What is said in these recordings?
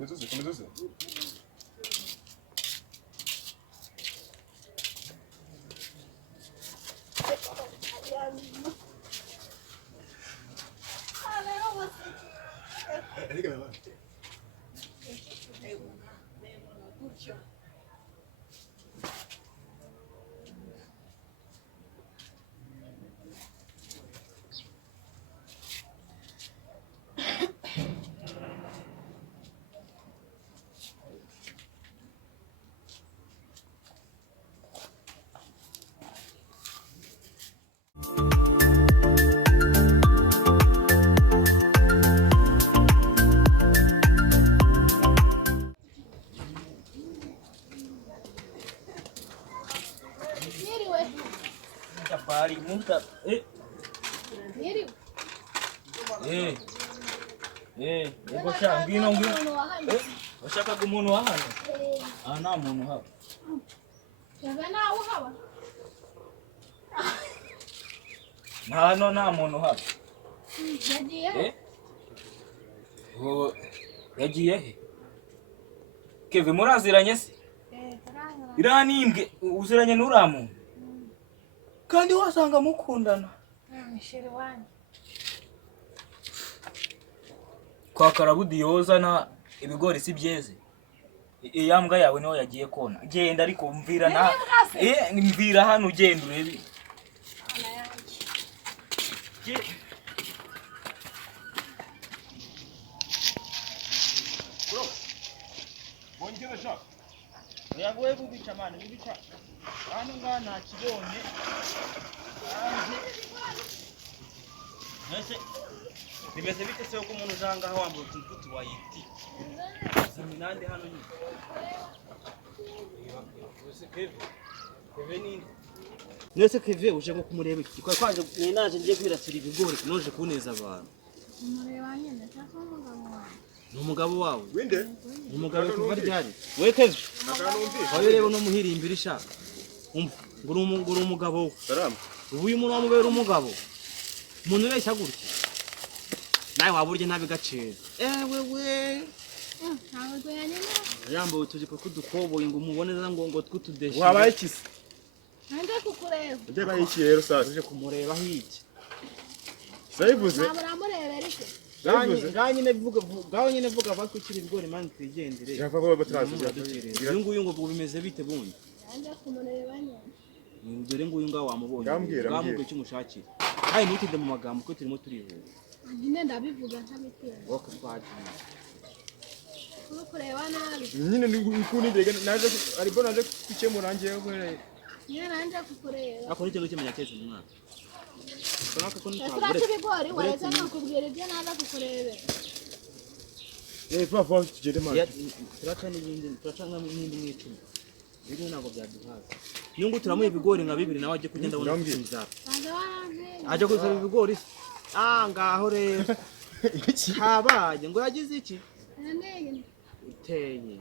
Komezuze. Bari muta Niri. Ego sha ngino. Washaka kumuntu wa hano? Nta muntu haba. Yaga nawe haba. Hano nta muntu haba. Yagiye. Yagiye he? Keve muraziranye se? Taranga. Iranimbwe uziranye n'uramu. Kandi wasanga mukundana. Mshiri wanyu. Kwa karabudi yozana ibigori si byeze. Iyambwa yawe niho yagiye kona. Genda ariko mvira na mvira hano ugenda urebe. Bro. Bongera sha. Yagoye bubica mane bubica. Hano ngana kibonye. Nese nimeze bite se uko umuntu ujanga aho wambaye utuntu wayiti. Seminande hano nyine. Keve nini? Nese Keve uje ngo kumureba iki? Kwa kwaje ninaje ngiye kwirasira ibigori kunoje kuneza abantu. Umureba nyine cyako umugabo wawe. Numugabo wawe. Winde? Umugabo kuva ryari? We Keve. Wayo rebo no muhirimbira ishaka. Nguru umugabo. Salama. Uyu muntu wamubera umugabo. Umuntu wese agurike. Nawe waburye ntabigacira. We. Ntawe tuyanyene. Yambaye utujiko kudukoboye ngo umuboneza ngo twutudeshe. Wabaye kisi. Nande kukureba. Uje bayiki rero sasa. Uje kumureba hiki. Sayivuze. Namuramureba rike. Ganyine bivuga gaho nyine vuga bakukira ibigori mani twigendere. Yava ko batarazi. Uyu nguyu ngo bimeze bite bundi? Nande kumureba nyine. Dore nguyu ngaho wamubonye. Gambwira icyo umushakira. Hayi ntutinde mu magambo ko turimo turihuza. Nyine ndabivuga ntabitiye. Woke twagiye. Kureba nabi. Nyine nikuni bega naje aribo naje kukemura ngiye Nyine nanje kukureba. Ako nicyo kimenya cyese mu mwaka. Sonaka ko Turata ibigori wareza nakubwira ibyo naza kukureba. Papa tugende manje. Turata n'ibindi turacanga n'ibindi mwicumi. Biri ntabwo byaduhaza. Nyungu turamuye ibigori nka 2 nawe ajye kugenda abona inzara. Ajye kuzaba ibigori. Ngaho rero. Habaye ngo yagize iki? Uteye.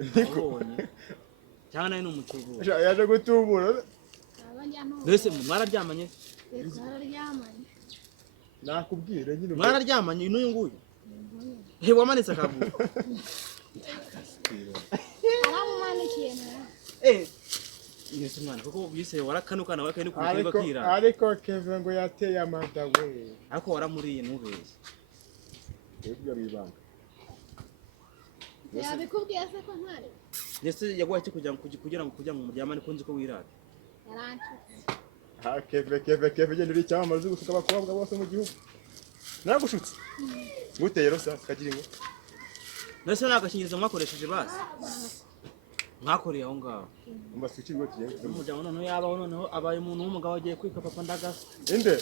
Abonye. Cyangwa nayo n'umutubu. Yaje gutubura. Mbese mwararyamanye? Twararyamanye. Nakubwira nyine. Mwararyamanye n'uyu nguyu. He wamanitse akaguru. Aramumanikira. Yesu mwana kuko bise warakanukana wakani kubwira bakira. Ariko Keve ngo yateye amada we. Ariko waramuriye nubeze. Yebyo bibanga. Yabikubwiye se ko ntari. Yesu yaguhaye kugira ngo kujya mu muryamane kunzi ko wirata. Yaranshutse. Keve genda uri cyamaze gusuka abakobwa bose mu gihugu. Nagushutse. Guteye rosa kagira ngo. Nese nagakingirizo mwakoresheje basi. Mwakoreye aho ngaho. Umba switch ngo tiye. Umujyamo noneho yabaho noneho abaye umuntu w'umugabo agiye kwika papa ndagasa. Inde.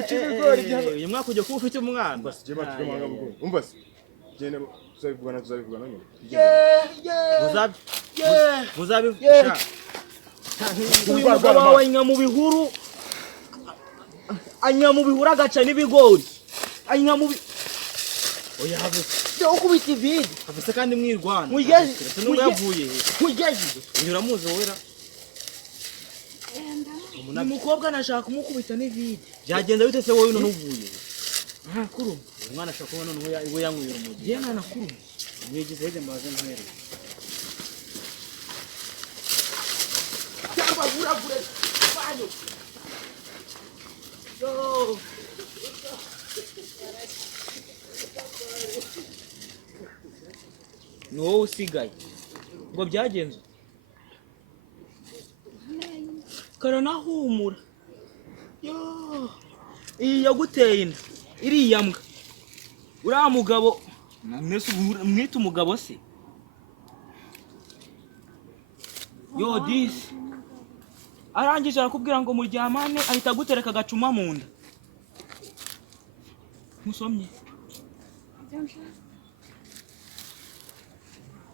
Ikibigori gihano. Uyu mwaka ujye kuba ufite umwana. Basi je matike mwanga bugo. Umba se. Genda tuzabivugana nyine. Muzabi. Uyu mugabo wawe anywa mu bihuru. Anywa mu bihuru agaca n'ibigori. Anywa mu Oya habe. Cyo ukubita ibidi. Afise kandi mwirwana. Mugeze. Nuko yavuye. Mugeze. Unyura muzo wera. Umukobwa nashaka kumukubita n'ibidi. Byagenda bite se wowe none uvuye? Kuru. umwana ashaka kubona noneho we yanywera umugi Ye nana kuru. mwigize hege mbaze ntwere Cyangwa buragure banyu. Yo. Ni wowe usigaye. Ngo byagenze. Karanahumura. Yo. Iyi yaguteye inda. Iriya mbwa. Uriya mugabo mwita umugabo se. Yo disi. Arangije arakubwira ngo muryamane ahita agutereka agacuma mu nda. Musomye.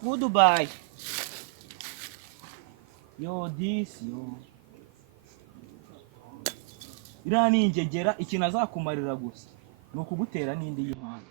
Goodbye. Yo disi yo. Iriya ni ingegera ikintu azakumarira gusa ni ukugutera n'indi y'impanga.